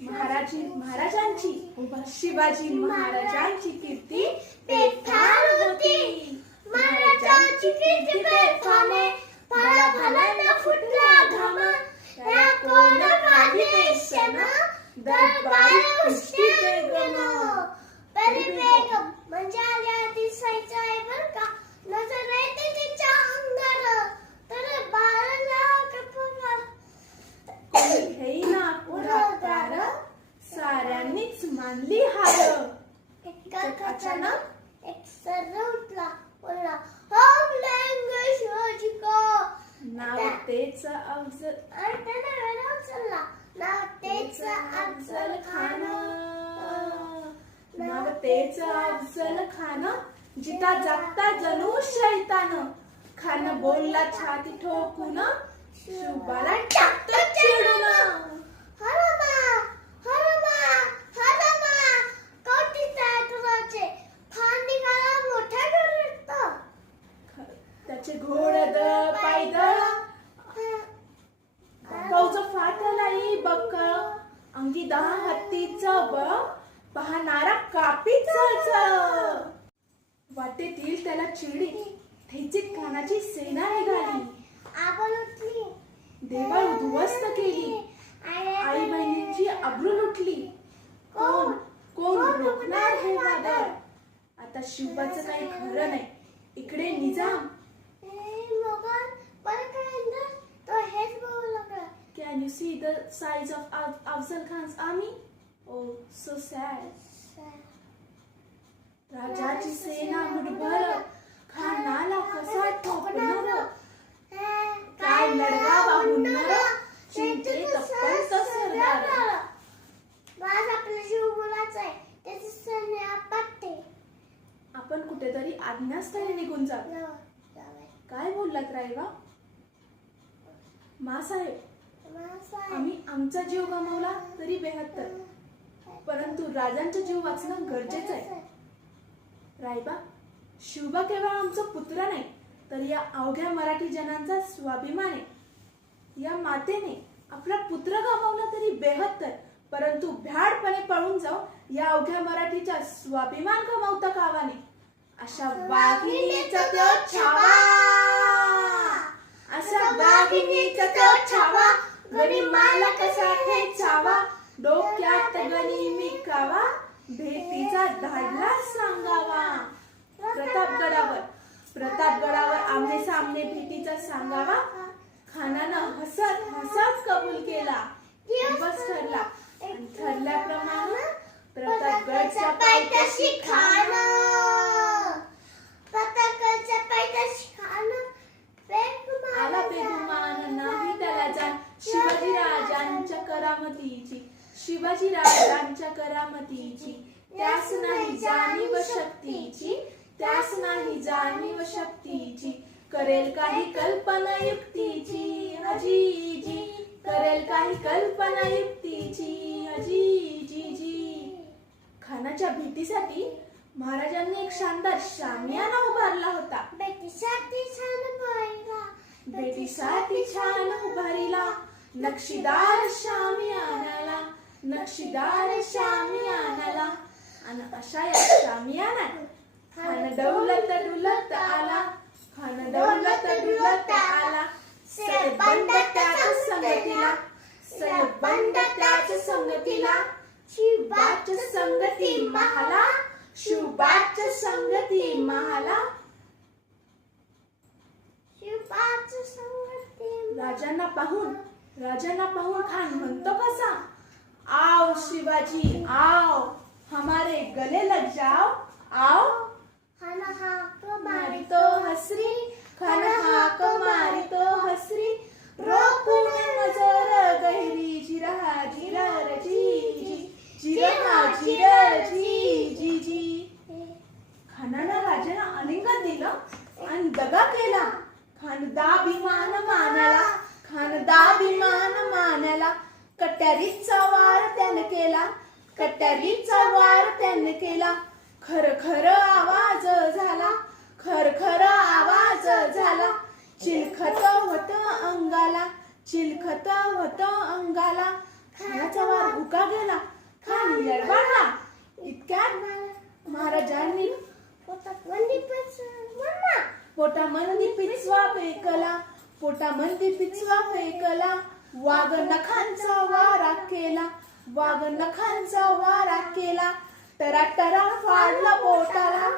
महाराजांची शिवाजी महाराजांची कीर्ती बेफाम होती. महाराजांची कीर्ती बेफाम भला भला न फुटला घाम या कोण काही देशन दरबारी पुष्टी बेगम. परी बेगम म्हणजे आल्या दिसायचं आहे बर का. नजर येते तिच्या अंगाला तर बाळाला कपणार. कोणी घेईना पुढाकार साऱ्यांनीच मानली हार. अचानक एक सर्र उठला बोलला हम लेंगे शिवाजी को. नाव तेच अफजल आणि त्याने वेळा उचलला नाव तेच अफजल खान. नाव तेच अफजल खान जिता जागता जणू शैतान. खान बोलला छाती ठोकून शुभाला टाकतो चिडून. हरमा हरमा हरमा कवटीचा तुराचे फान निघाला मोठा डोरतो. त्याचे घोडद पायदळ फौज फाटलाई बक्कळ अंगी 10 हत्तीचं बळ पाहणारा कापी चळचळ. वाटेतील त्याला चिडी ठेचीत खानाची सेना निघाली. आपण उठली देवळ उद्ध्वस्त केली. आई बहिणींची अब्रू लुटली. कोण कोण रोखणार हे वादळ. आता शिवाचं काही खरं नाही. इकडे निजाम मोगल परकेंद्र तो हेच बोलू लागला. Can you see the size of Afzal Khan's army? Oh, so sad. राजाची सेना मुठभर खानाला कसा ठोकणार. काय लढवावा हुन्नर चिंतेत पंत सरदार. माझ आपला जीव बोलायचा आहे त्याची सैन्य आपटते. आपण कुठेतरी आज्ञास्थळी निघून जाऊ. काय बोललात रायबा. मासाहेब आम्ही आमचा जीव गमावला तरी 72 परंतु राजांचा जीव वाचणं गरजेचं आहे. रायबा शिवबा केवळ आमचा पुत्र नाही तर या अवघ्या मराठी जनांचा स्वाभिमान आहे. या मातेने आपला पुत्र गमावला तरी 72 परंतु भ्याडपणे पळून जाऊ या अवघ्या मराठीचा स्वाभिमान गमावता कामा नये. अशा वाघिणीचा तो छावा असा वाघिणीचा तो छावा गनिमाला कसा ठेचावा. डोक्यात गनिमी कावा भेटीचा धाडला सांगावा. प्रतापगडावर आमने सामने भेटीचा सांगावा. खानानं हसत हसत कबूल केला. दिवस ठरला आणि ठरल्याप्रमाणे प्रतापगडच्या पायथ्याशी खान. प्रतापगडच्या पायथ्याशी खान आला बेगुमान नाही त्याला जाण. शिवाजी राजांच्या करामतीची शिवाजी राजांच्या करामतीची त्यास नाही जाणीव शक्तीची. त्यास नाही जाणीव शक्तीची. करेल काही कल्पना युक्तीची अजीजी. करेल काही कल्पना युक्तीची अजीजी. खानाच्या भीतीसाठी महाराजांनी एक शानदार शामियाना उभारला होता. बेटीसाठी छान पाहिला बेटीसाठी छान उभारिला. नक्षीदार शामियानाला नक्षीदार शामियानाला. आणि अशा या शामियानात खान दौलत डुलत आला. खान दौलत डुलत आला. सरबंद त्याच संगतीला सरबंद त्याच संगतीला. शिवबाच्या संगती महाला शिवबाच्या संगती महाला. शिवबाच्या संगती राजांना पाहून खान म्हणतो कसा. आओ शिवाजी आओ हमारे गले लग जाओ आओ. खान हाक मारी तो हसरी खान हाक मारी तो हसरी. रोकून नजर गहिरी जिरा जिरा जी जिरा जिरा जी. खानानं राजाला आलिंगन दिलं आणि दगा केला. खानदाभिमान मानाला खानदाभिमान मानाला. कट्यारीचा वार त्याने केला. कट्यारीचा वार त्याने केला. खर खर आवाज झाला. खर खर आवाज झाला. चिलखत होत अंगाला चिलखत होत अंगाला. खानाचा वार हुका पोटामंदी पिचवा फेकला, पोटामंदी पिचवा फेकला, वाघ नखांचा वारा केला, वाघ नखांचा वारा केला, टरा टरा फाडला पोटाला,